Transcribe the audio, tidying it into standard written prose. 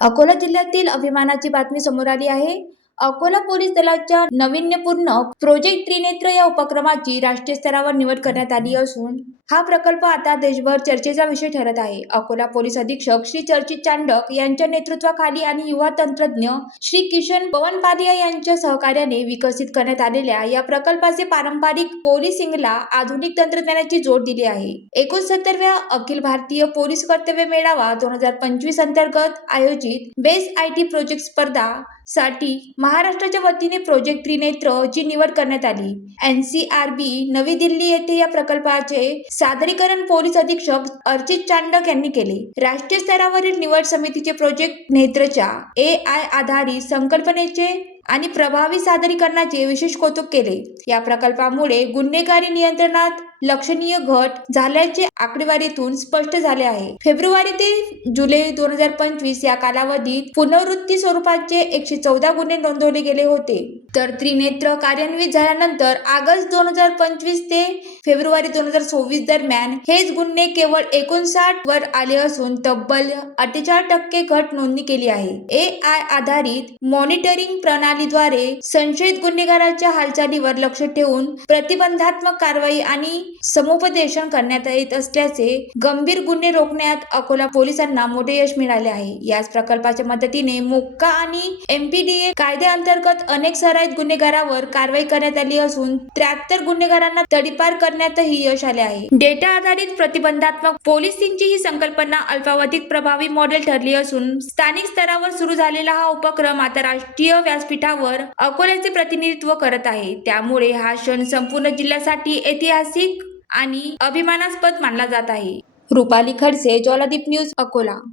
अकोला जिल्ह्यातील अभिमानाची बातमी समोर आली आहे. अकोला पोलीस दलाच्या नाविन्यपूर्ण प्रोजेक्ट त्रिनेत्र या उपक्रमाची राष्ट्रीय स्तरावर निवड करण्यात आली असून हा प्रकल्प आता देशभर चर्चेचा विषय ठरत आहे. अकोला पोलीस अधीक्षक श्री चर्चित चांडक यांच्या नेतृत्वाखाली आणि युवा तंत्रज्ञ श्री किशन पवनपालिया यांच्या सहकार्याने विकसित करण्यात आलेल्या या प्रकल्पाचे पारंपरिक पोलिसिंगला आधुनिक तंत्रज्ञानाची जोड दिली आहे. 69व्या अखिल भारतीय पोलीस कर्तव्य मेळावा 2025 अंतर्गत आयोजित बेस्ट आयटी प्रोजेक्ट स्पर्धा साठी महाराष्ट्राच्या वतीने प्रोजेक्ट त्रिनेत्र ची निवड करण्यात आली. NCRB नवी दिल्ली येथे या प्रकल्पाचे सादरीकरण पोलीस अधीक्षक अर्चित चांडक यांनी केले. राष्ट्रीय स्तरावरील निवड समितीचे प्रोजेक्ट नेत्रच्या AI आधारित संकल्पनेचे आणि प्रभावी सादरीकरणाचे विशेष कौतुक केले. या प्रकल्पामुळे गुन्हेगारी नियंत्रणात लक्षणीय घट झाल्याचे आकडेवारीतून स्पष्ट झाले आहे. फेब्रुवारी ते जुलै 2025 या कालावधीत पुनरावृत्ती स्वरूपाचे 114 गुन्हे नोंदवले गेले होते, तर त्रिनेत्र कार्यान्वित झाल्यानंतर ऑगस्ट 2025 ते फेब्रुवारी 2026 दरम्यान हेच गुन्हे केवळ 59 वर आले असून तब्बल 48% घट नोंदणी केली आहे. AI आधारित मॉनिटरिंग प्रणालीद्वारे संशयित गुन्हेगाराच्या हालचालीवर लक्ष ठेवून प्रतिबंधात्मक कारवाई आणि समुपदेशन करण्यात येत असल्याचे गंभीर गुन्हे रोखण्यात अकोला पोलिसांना मोठे यश मिळाले आहे. याच प्रकल्पाच्या मदतीने मोक्का आणि MPDA कायद्याअंतर्गत अनेक सराईत गुन्हेगारावर कारवाई करण्यात आली असून 73 गुन्हेगारांना तडीपार करण्यातही यश आले आहे. डेटा आधारित प्रतिबंधात्मक पोलिसिंगची ही संकल्पना अल्पावधीत प्रभावी मॉडेल ठरली असून स्थानिक स्तरावर सुरू झालेला हा उपक्रम आता राष्ट्रीय व्यासपीठावर अकोल्याचे प्रतिनिधित्व करत आहे. त्यामुळे हा क्षण संपूर्ण जिल्ह्यासाठी ऐतिहासिक आणि अभिमानास्पद मानला जात आहे. रुपाली खडसे, ज्वालादीप न्यूज, अकोला.